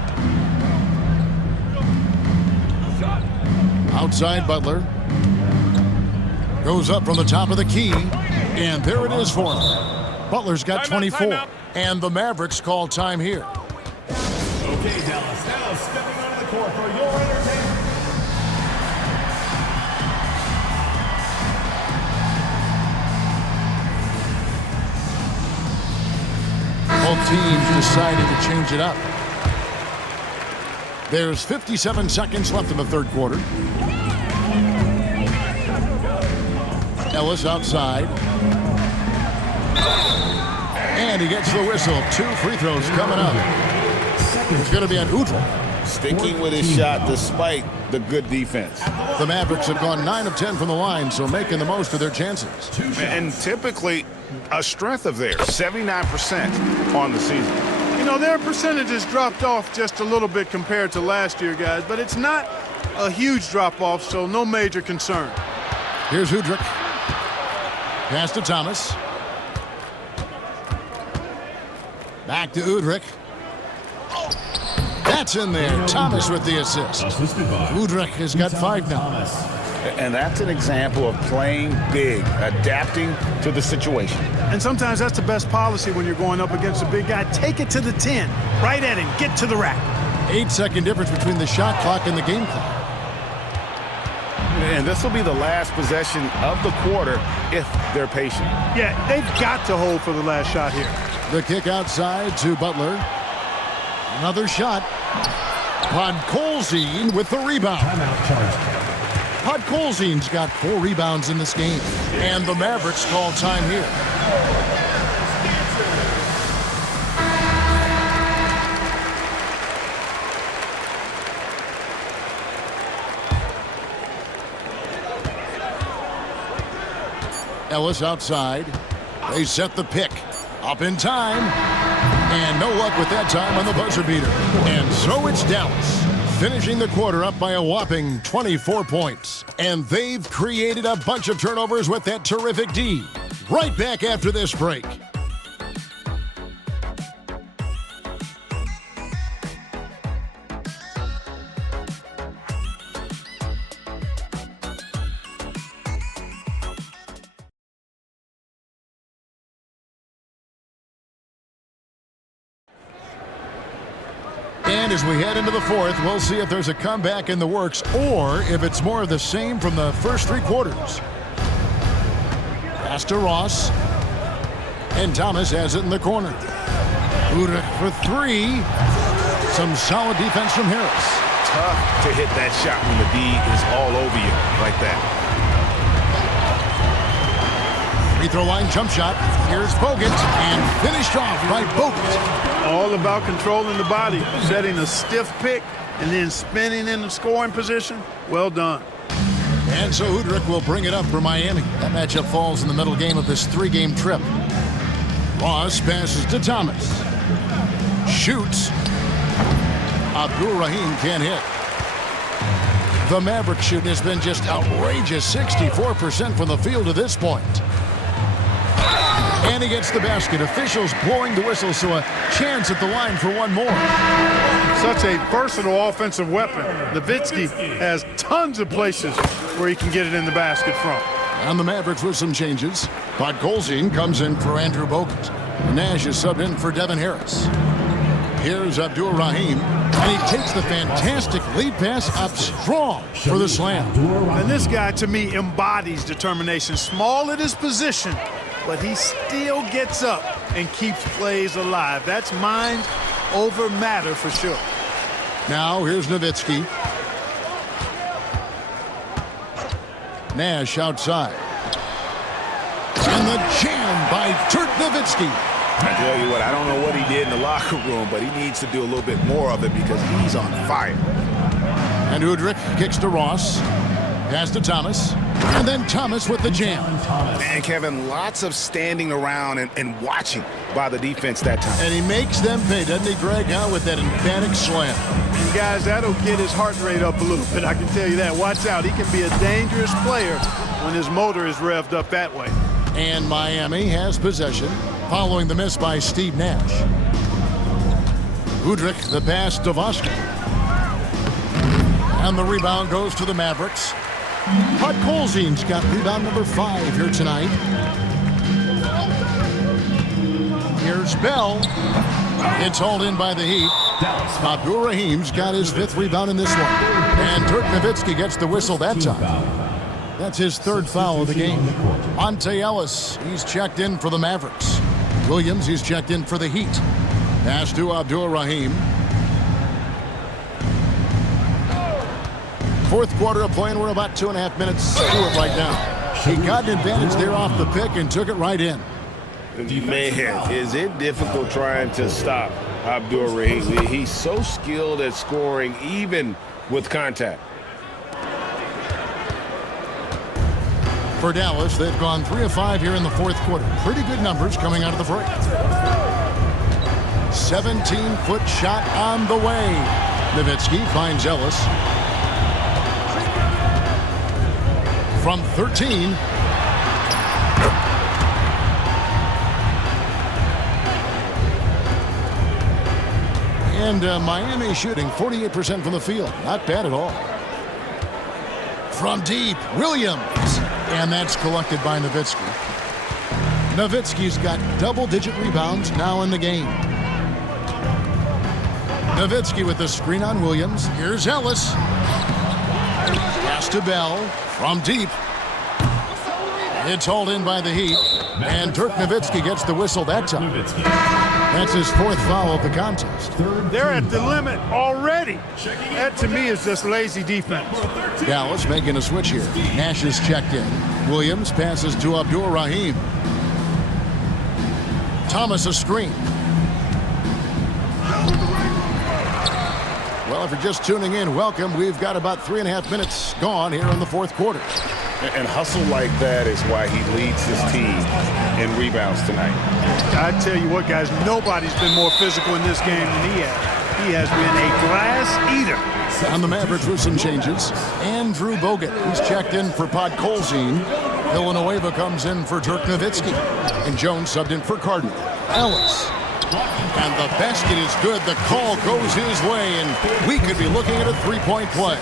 Outside Butler. Goes up from the top of the key. And there it is for him. Butler's got 24. And the Mavericks call time here. Okay, Dallas, now stepping onto the court for your entertainment. Both teams decided to change it up. There's 57 seconds left in the third quarter. Ellis outside. And he gets the whistle. 2 free throws coming up. It's going to be on Udrih. Sticking with his shot despite the good defense. The Mavericks have gone 9 of 10 from the line, so making the most of their chances. And typically a strength of theirs, 79% on the season. You know, their percentages dropped off just a little bit compared to last year, guys, but it's not a huge drop-off, so no major concern. Here's Udrih. Pass to Thomas. Back to Udrih. That's in there. Thomas with the assist. Udrih has got 5 now. And that's an example of playing big, adapting to the situation. And sometimes that's the best policy when you're going up against a big guy. Take it to the 10. Right at him. Get to the rack. 8-second difference between the shot clock and the game clock. And this will be the last possession of the quarter if they're patient. Yeah, they've got to hold for the last shot here. The kick outside to Butler. Another shot. Podkolzin with the rebound. Timeout charged. Podkolzin's got 4 rebounds in this game. And the Mavericks call time here. Ellis outside. They set the pick. Up in time. And no luck with that time on the buzzer beater. And so it's Dallas, finishing the quarter up by a whopping 24 points. And they've created a bunch of turnovers with that terrific D. Right back after this break. And as we head into the fourth, we'll see if there's a comeback in the works or if it's more of the same from the first three quarters. Pass to Ross. And Thomas has it in the corner. Udrich for three. Some solid defense from Harris. Tough to hit that shot when the D is all over you like that. Free throw line jump shot. Here's Bogut, and finished off by Bogut. All about controlling the body, setting a stiff pick, and then spinning in the scoring position. Well done. And so Udrich will bring it up for Miami. That matchup falls in the middle game of this three-game trip. Ross passes to Thomas. Shoots. Abdul-Rahim can't hit. The Maverick shooting has been just outrageous, 64% from the field to this point. And he gets the basket. Officials blowing the whistle, so a chance at the line for one more. Such a versatile offensive weapon. Nowitzki has tons of places where he can get it in the basket from. And the Mavericks with some changes. Podkolzin comes in for Andrew Bogut. Nash is subbed in for Devin Harris. Here's Abdul-Rahim, and he takes the fantastic lead pass up strong for the slam. And this guy, to me, embodies determination. Small at his position, but he still gets up and keeps plays alive. That's mind over matter for sure. Now here's Nowitzki. Nash outside. And the jam by Dirk Nowitzki. I tell you what, I don't know what he did in the locker room, but he needs to do a little bit more of it because he's on fire. And Udrich kicks to Ross. Pass to Thomas. And then Thomas with the jam. Man, Kevin, lots of standing around and watching by the defense that time. And he makes them pay, doesn't he, Greg, with that emphatic slam. And guys, that'll get his heart rate up a little bit, I can tell you that. Watch out, he can be a dangerous player when his motor is revved up that way. And Miami has possession following the miss by Steve Nash. Udrich, the pass to Voska. And the rebound goes to the Mavericks. Podkolzin's got rebound number 5 here tonight. Here's Bell. It's hauled in by the Heat. Abdul-Rahim's got his 5th rebound in this one. And Dirk Nowitzki gets the whistle that time. That's his 3rd foul of the game. Monte Ellis, he's checked in for the Mavericks. Williams, he's checked in for the Heat. Pass to Abdul-Rahim. 4th quarter of play, and we're about 2.5 minutes to it right now. He got an advantage there off the pick and took it right in. Man, is it difficult trying to stop Abdul-Rahim? He's so skilled at scoring, even with contact. For Dallas, they've gone 3 of 5 here in the 4th quarter. Pretty good numbers coming out of the break. 17-foot shot on the way. Nowitzki finds Ellis. From 13. And Miami shooting 48% from the field. Not bad at all. From deep, Williams. And that's collected by Nowitzki. Nowitzki's got double-digit rebounds now in the game. Nowitzki with the screen on Williams. Here's Ellis. Pass to Bell. From deep. It's hauled in by the Heat. And Dirk Nowitzki gets the whistle that time. That's his 4th foul of the contest. They're at the limit already. That, to me, is just lazy defense. Dallas making a switch here. Nash is checked in. Williams passes to Abdul-Rahim. Thomas a screen. Well, if you're just tuning in, welcome. We've got about 3.5 minutes gone here in the 4th quarter. And hustle like that is why he leads his team in rebounds tonight. I tell you what, guys, nobody's been more physical in this game than he has. He has been a glass eater. On the Mavericks with some changes. Andrew Bogut, who's checked in for Podkolzin. Villanueva comes in for Dirk Nowitzki. And Jones subbed in for Carden. Ellis. And the basket is good. The call goes his way, and we could be looking at a three-point play.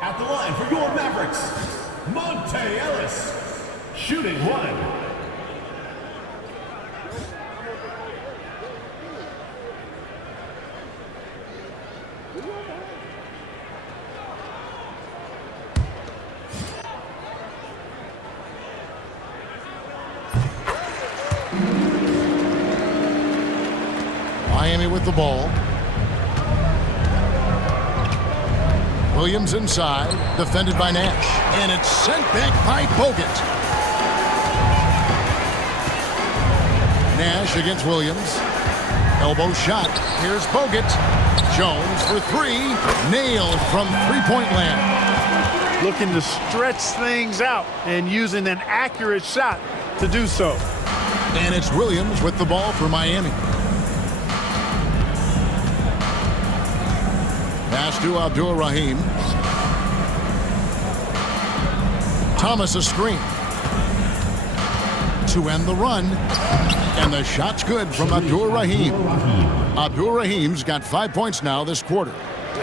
At the line for your Mavericks, Monte Ellis, shooting one. Miami with the ball. Williams inside, defended by Nash, and it's sent back by Bogut. Nash against Williams. Elbow shot. Here's Bogut. Jones for three. Nailed from three-point land. Looking to stretch things out and using an accurate shot to do so. And it's Williams with the ball for Miami. Pass to Abdul-Rahim. Thomas a screen. To end the run. And the shot's good from Abdul-Rahim. Abdul-Rahim's got 5 points now this quarter.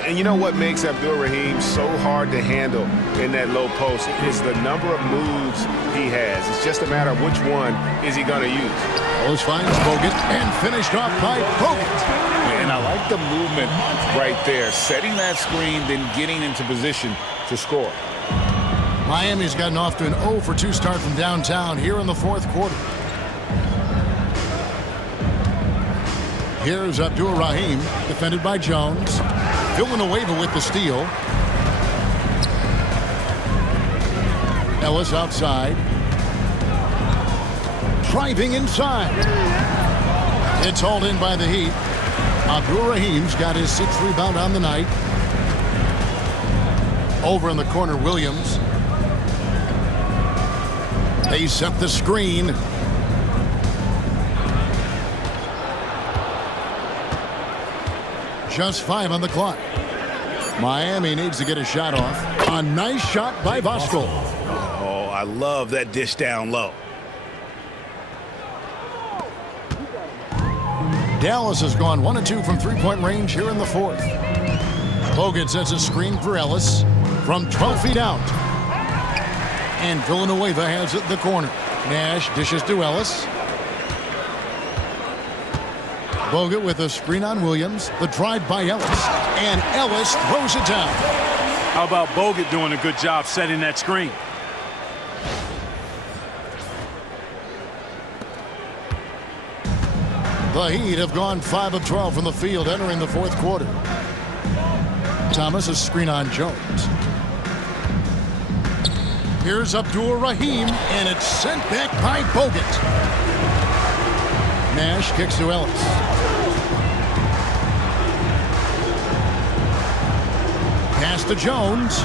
And you know what makes Abdul-Rahim so hard to handle in that low post is the number of moves he has. It's just a matter of which one is he going to use. Ellis finds Bogut and finished off by Bogut. And I like the movement right there, setting that screen, then getting into position to score. Miami's gotten off to an 0 for 2 start from downtown here in the fourth quarter. Here's Abdul-Rahim, defended by Jones. Villanueva with the steal. Ellis outside. Driving inside. It's hauled in by the Heat. Abdul-Rahim's got his 6th rebound on the night. Over in the corner, Williams. They set the screen. Just 5 on the clock. Miami needs to get a shot off. A nice shot by Voskuhl. Oh, I love that dish down low. Dallas has gone 1 of 2 from three-point range here in the fourth. Bogut sets a screen for Ellis from 12 feet out. And Villanueva has it in the corner. Nash dishes to Ellis. Bogut with a screen on Williams. The drive by Ellis. And Ellis throws it down. How about Bogut doing a good job setting that screen? The Heat have gone 5 of 12 from the field entering the fourth quarter. Thomas a screen on Jones. Here's Abdul-Rahim, and it's sent back by Bogut. Nash kicks to Ellis. Pass to Jones.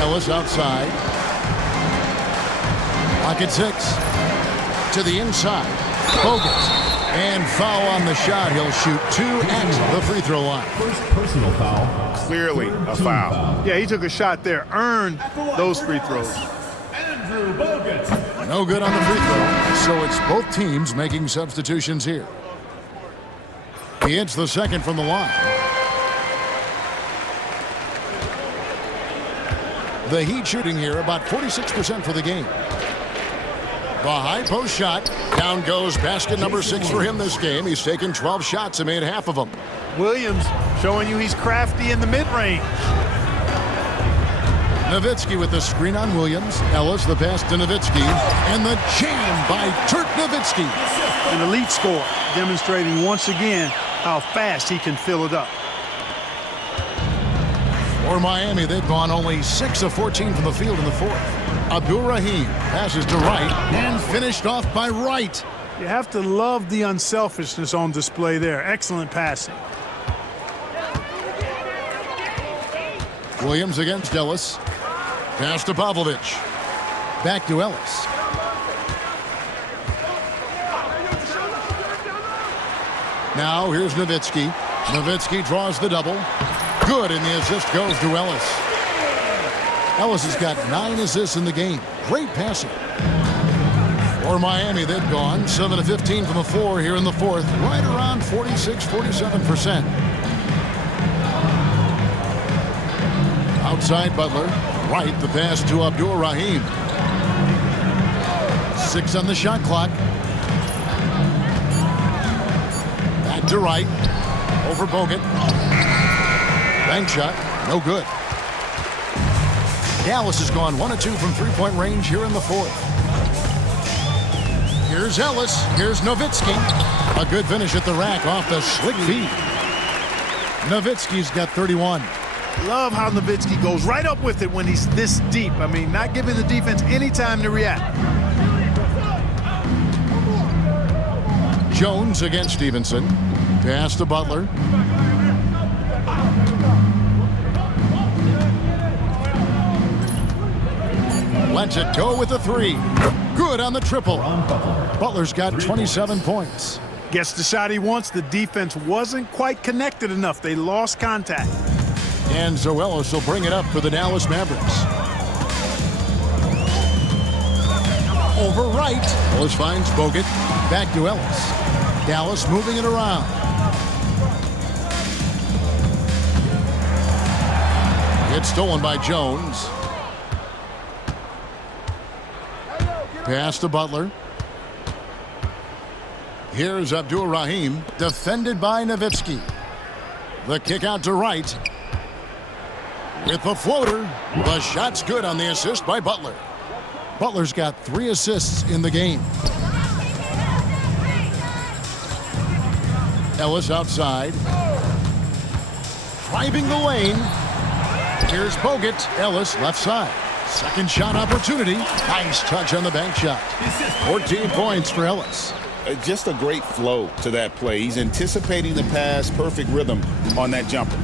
Ellis outside. Lock at 6. To the inside. Bogut. And foul on the shot. He'll shoot 2 at the free throw line. First personal foul. Clearly a foul. Yeah, he took a shot there, earned those free throws. Andrew Bogut. No good on the free throw. So it's both teams making substitutions here. He hits the second from the line. The Heat shooting here about 46% for the game. The high post shot. Down goes basket number 6 for him this game. He's taken 12 shots and made half of them. Williams showing you he's crafty in the mid-range. Nowitzki with the screen on Williams. Ellis the pass to Nowitzki. And the jam by Dirk Nowitzki. An elite score, demonstrating once again how fast he can fill it up. For Miami, they've gone only 6 of 14 from the field in the fourth. Abdul-Rahim passes to Wright and finished off by Wright. You have to love the unselfishness on display there. Excellent passing. Williams against Ellis. Pass to Pavlovich. Back to Ellis. Now here's Nowitzki. Nowitzki draws the double. Good, and the assist goes to Ellis. Ellis has got 9 assists in the game. Great passing. For Miami, they've gone 7 of 15 from the floor here in the fourth. Right around 46-47%. Outside Butler. Right, the pass to Abdul Rahim. 6 on the shot clock. Back to Wright. Over Bogut. Bank shot. No good. Dallas has gone 1 of 2 from three-point range here in the fourth. Here's Ellis. Here's Nowitzki. A good finish at the rack off the slick feed. Nowitzki's got 31. Love how Nowitzki goes right up with it when he's this deep. I mean, not giving the defense any time to react. Jones against Stevenson. Pass to Butler. Lets it go with a 3. Good on the triple. Butler's got 27 points. Gets the shot he wants. The defense wasn't quite connected enough. They lost contact. And so Ellis will bring it up for the Dallas Mavericks. Over Wright. Ellis finds Bogut. Back to Ellis. Dallas moving it around. It's stolen by Jones. Pass to Butler. Here's Abdul Rahim, defended by Nowitzki. The kick out to Wright. With the floater, the shot's good on the assist by Butler. Butler's got 3 assists in the game. Ellis outside. Driving the lane. Here's Bogut. Ellis left side. Second shot opportunity. Nice touch on the bank shot. 14 points for Ellis. Just a great flow to that play. He's anticipating the pass, perfect rhythm on that jumper.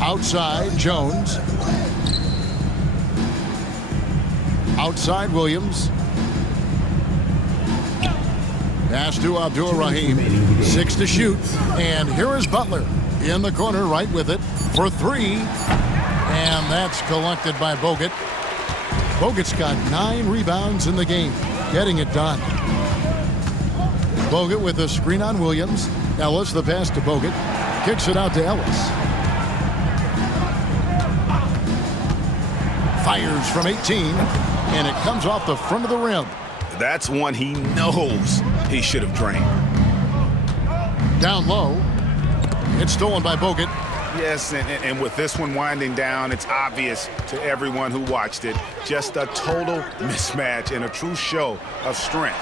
Outside, Jones. Outside, Williams. Pass to Abdul Rahim. 6 to shoot. And here is Butler in the corner, right with it for 3. And that's collected by Bogut. Bogut's got 9 rebounds in the game, getting it done. Bogut with a screen on Williams. Ellis, the pass to Bogut. Kicks it out to Ellis. Fires from 18, and it comes off the front of the rim. That's one he knows he should have drained. Down low. It's stolen by Bogut. Yes, and with this one winding down, it's obvious to everyone who watched it. Just a total mismatch and a true show of strength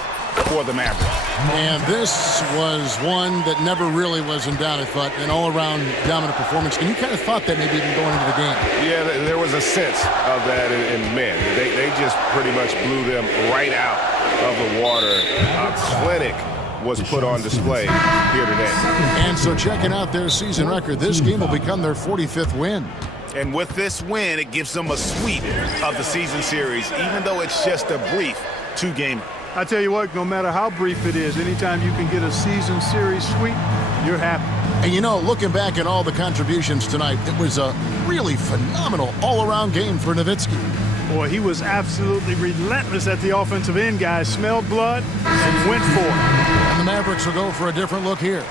for the Mavericks. And this was one that never really was in doubt, I thought, an all-around dominant performance. And you kind of thought that maybe even going into the game. Yeah, there was a sense of that in men. They just pretty much blew them right out of the water. A clinic was put on display here today. And so checking out their season record, this game will become their 45th win. And with this win, it gives them a sweep of the season series, even though it's just a brief 2-game. I tell you what, no matter how brief it is, anytime you can get a season series sweep, you're happy. And you know, looking back at all the contributions tonight, it was a really phenomenal all-around game for Nowitzki. Boy, he was absolutely relentless at the offensive end, guys. Smelled blood and went for it. And the Mavericks will go for a different look here.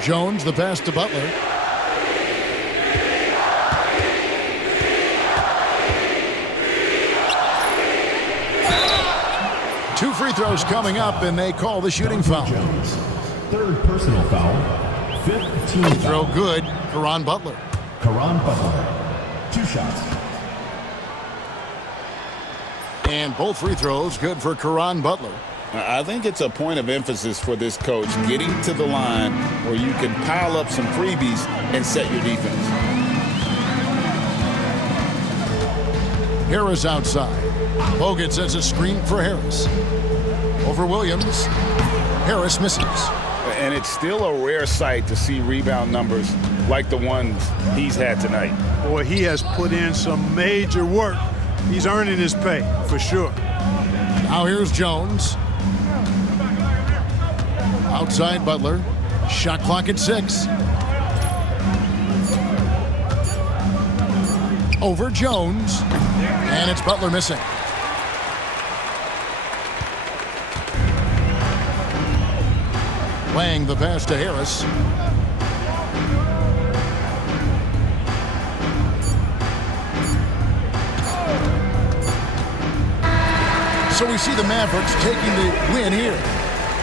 Jones, the pass to Butler. Two free throws coming up, and they call the shooting foul. Jones. Third personal foul. 5th team Throw foul. good. Caron Butler. Caron Butler. 2 shots. And both free throws good for Caron Butler. I think it's a point of emphasis for this coach, getting to the line where you can pile up some freebies and set your defense. Harris outside. Bogut sets a screen for Harris. Over Williams. Harris misses. And it's still a rare sight to see rebound numbers like the ones he's had tonight. Boy, he has put in some major work. He's earning his pay, for sure. Now here's Jones. Outside Butler. Shot clock at 6. Over Jones. And it's Butler missing. Wang the pass to Harris. So we see the Mavericks taking the win here.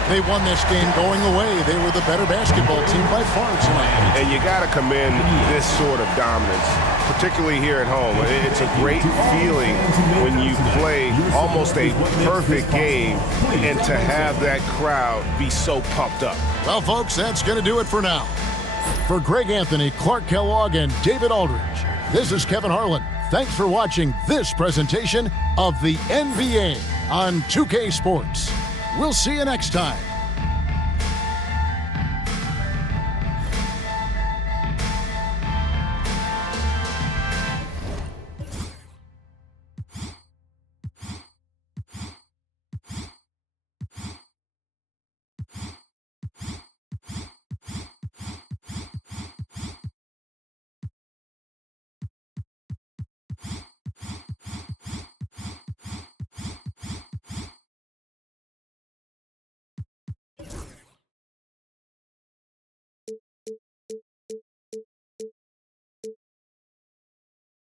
They won this game going away. They were the better basketball team by far tonight. And you got to commend this sort of dominance, particularly here at home. It's a great feeling when you play almost a perfect game and to have that crowd be so pumped up. Well, folks, that's going to do it for now. For Greg Anthony, Clark Kellogg, and David Aldridge, this is Kevin Harlan. Thanks for watching this presentation of the NBA on 2K Sports. We'll see you next time.